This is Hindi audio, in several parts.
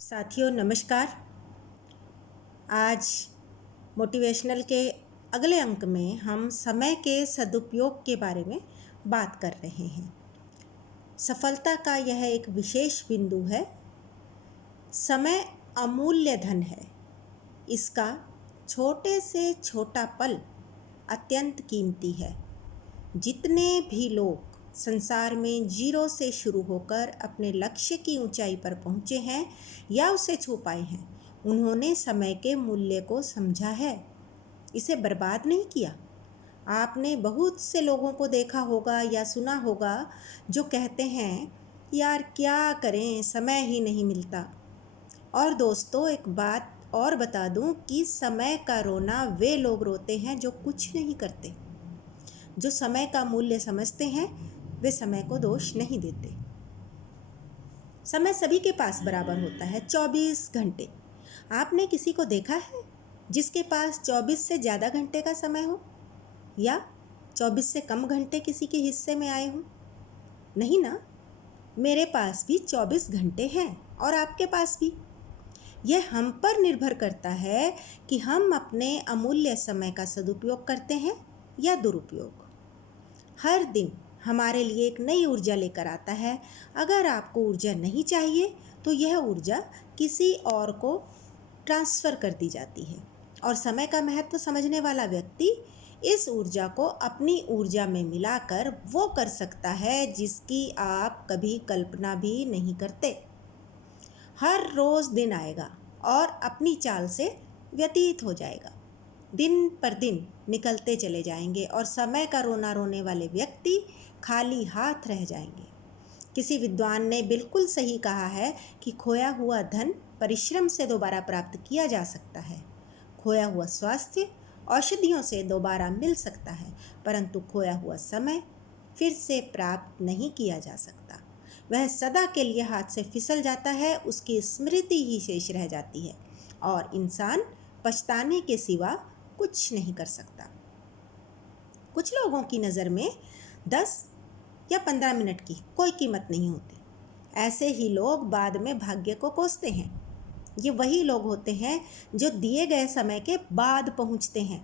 साथियों नमस्कार। आज मोटिवेशनल के अगले अंक में हम समय के सदुपयोग के बारे में बात कर रहे हैं। सफलता का यह एक विशेष बिंदु है। समय अमूल्य धन है। इसका छोटे से छोटा पल अत्यंत कीमती है। जितने भी लोग संसार में जीरो से शुरू होकर अपने लक्ष्य की ऊंचाई पर पहुंचे हैं या उसे छू पाए हैं, उन्होंने समय के मूल्य को समझा है, इसे बर्बाद नहीं किया। आपने बहुत से लोगों को देखा होगा या सुना होगा जो कहते हैं, यार क्या करें, समय ही नहीं मिलता। और दोस्तों, एक बात और बता दूं कि समय का रोना वे लोग रोते हैं जो कुछ नहीं करते। जो समय का मूल्य समझते हैं वे समय को दोष नहीं देते। समय सभी के पास बराबर होता है, 24 घंटे। आपने किसी को देखा है जिसके पास 24 से ज़्यादा घंटे का समय हो या 24 से कम घंटे किसी के हिस्से में आए हों? नहीं ना। मेरे पास भी 24 घंटे हैं और आपके पास भी। यह हम पर निर्भर करता है कि हम अपने अमूल्य समय का सदुपयोग करते हैं या दुरुपयोग। हर दिन हमारे लिए एक नई ऊर्जा लेकर आता है। अगर आपको ऊर्जा नहीं चाहिए तो यह ऊर्जा किसी और को ट्रांसफ़र कर दी जाती है और समय का महत्व समझने वाला व्यक्ति इस ऊर्जा को अपनी ऊर्जा में मिलाकर वो कर सकता है जिसकी आप कभी कल्पना भी नहीं करते। हर रोज़ दिन आएगा और अपनी चाल से व्यतीत हो जाएगा। दिन पर दिन निकलते चले जाएंगे और समय का रोना रोने वाले व्यक्ति खाली हाथ रह जाएंगे। किसी विद्वान ने बिल्कुल सही कहा है कि खोया हुआ धन परिश्रम से दोबारा प्राप्त किया जा सकता है। खोया हुआ स्वास्थ्य औषधियों से दोबारा मिल सकता है, परंतु खोया हुआ समय फिर से प्राप्त नहीं किया जा सकता। वह सदा के लिए हाथ से फिसल जाता है, उसकी स्मृति ही शेष रह जाती है और इंसान पछताने के सिवा कुछ नहीं कर सकता। कुछ लोगों की नज़र में 10 या 15 मिनट की कोई कीमत नहीं होती। ऐसे ही लोग बाद में भाग्य को कोसते हैं। ये वही लोग होते हैं जो दिए गए समय के बाद पहुंचते हैं।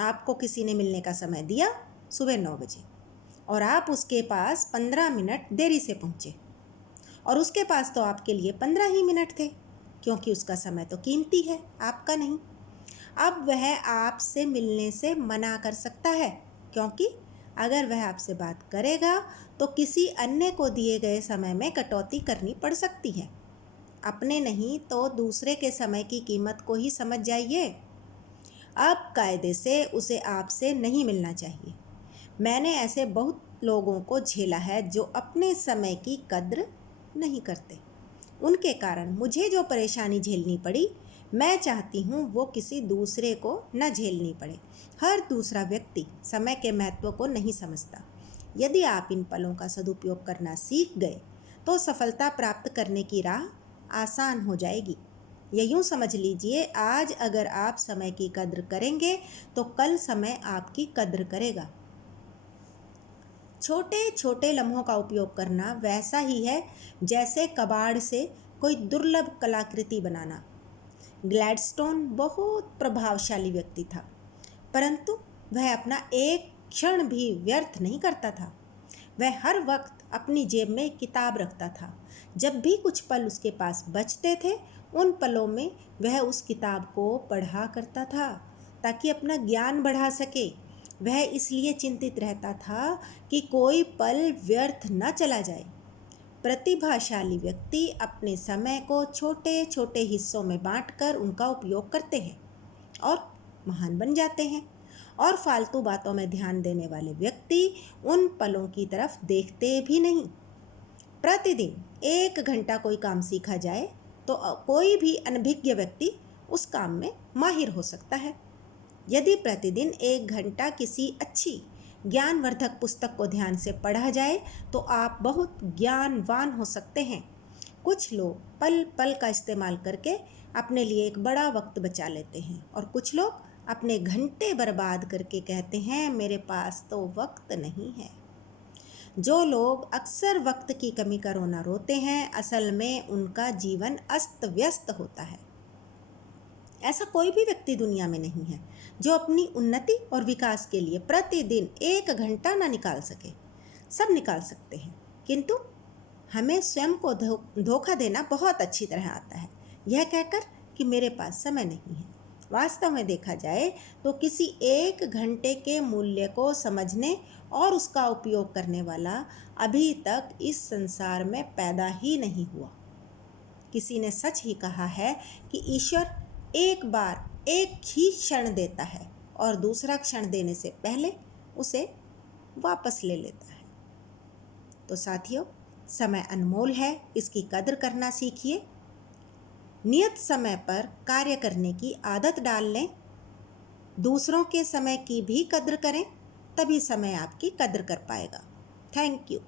आपको किसी ने मिलने का समय दिया सुबह 9 बजे और आप उसके पास 15 मिनट देरी से पहुंचे और उसके पास तो आपके लिए 15 ही मिनट थे, क्योंकि उसका समय तो कीमती है, आपका नहीं। अब वह आपसे मिलने से मना कर सकता है, क्योंकि अगर वह आपसे बात करेगा तो किसी अन्य को दिए गए समय में कटौती करनी पड़ सकती है। अपने नहीं तो दूसरे के समय की कीमत को ही समझ जाइए। अब कायदे से उसे आपसे नहीं मिलना चाहिए। मैंने ऐसे बहुत लोगों को झेला है जो अपने समय की कद्र नहीं करते। उनके कारण मुझे जो परेशानी झेलनी पड़ी, मैं चाहती हूँ वो किसी दूसरे को न झेलनी पड़े। हर दूसरा व्यक्ति समय के महत्व को नहीं समझता। यदि आप इन पलों का सदुपयोग करना सीख गए तो सफलता प्राप्त करने की राह आसान हो जाएगी। या यूँ समझ लीजिए, आज अगर आप समय की कद्र करेंगे तो कल समय आपकी कद्र करेगा। छोटे छोटे लम्हों का उपयोग करना वैसा ही है जैसे कबाड़ से कोई दुर्लभ कलाकृति बनाना। ग्लैडस्टोन बहुत प्रभावशाली व्यक्ति था, परंतु वह अपना एक क्षण भी व्यर्थ नहीं करता था। वह हर वक्त अपनी जेब में किताब रखता था। जब भी कुछ पल उसके पास बचते थे, उन पलों में वह उस किताब को पढ़ा करता था ताकि अपना ज्ञान बढ़ा सके। वह इसलिए चिंतित रहता था कि कोई पल व्यर्थ न चला जाए। प्रतिभाशाली व्यक्ति अपने समय को छोटे छोटे हिस्सों में बांटकर उनका उपयोग करते हैं और महान बन जाते हैं। और फालतू बातों में ध्यान देने वाले व्यक्ति उन पलों की तरफ देखते भी नहीं। प्रतिदिन 1 घंटा कोई काम सीखा जाए तो कोई भी अनभिज्ञ व्यक्ति उस काम में माहिर हो सकता है। यदि प्रतिदिन 1 घंटा किसी अच्छी ज्ञानवर्धक पुस्तक को ध्यान से पढ़ा जाए तो आप बहुत ज्ञानवान हो सकते हैं। कुछ लोग पल पल का इस्तेमाल करके अपने लिए एक बड़ा वक्त बचा लेते हैं और कुछ लोग अपने घंटे बर्बाद करके कहते हैं, मेरे पास तो वक्त नहीं है। जो लोग अक्सर वक्त की कमी का रोना रोते हैं, असल में उनका जीवन अस्त व्यस्त होता है। ऐसा कोई भी व्यक्ति दुनिया में नहीं है जो अपनी उन्नति और विकास के लिए प्रतिदिन 1 घंटा ना निकाल सके। सब निकाल सकते हैं, किंतु हमें स्वयं को धोखा देना बहुत अच्छी तरह आता है, यह कहकर कि मेरे पास समय नहीं है। वास्तव में देखा जाए तो किसी 1 घंटे के मूल्य को समझने और उसका उपयोग करने वाला अभी तक इस संसार में पैदा ही नहीं हुआ। किसी ने सच ही कहा है कि ईश्वर एक बार एक ही क्षण देता है और दूसरा क्षण देने से पहले उसे वापस ले लेता है। तो साथियों, समय अनमोल है, इसकी कदर करना सीखिए। नियत समय पर कार्य करने की आदत डाल लें। दूसरों के समय की भी कद्र करें, तभी समय आपकी कद्र कर पाएगा। Thank you.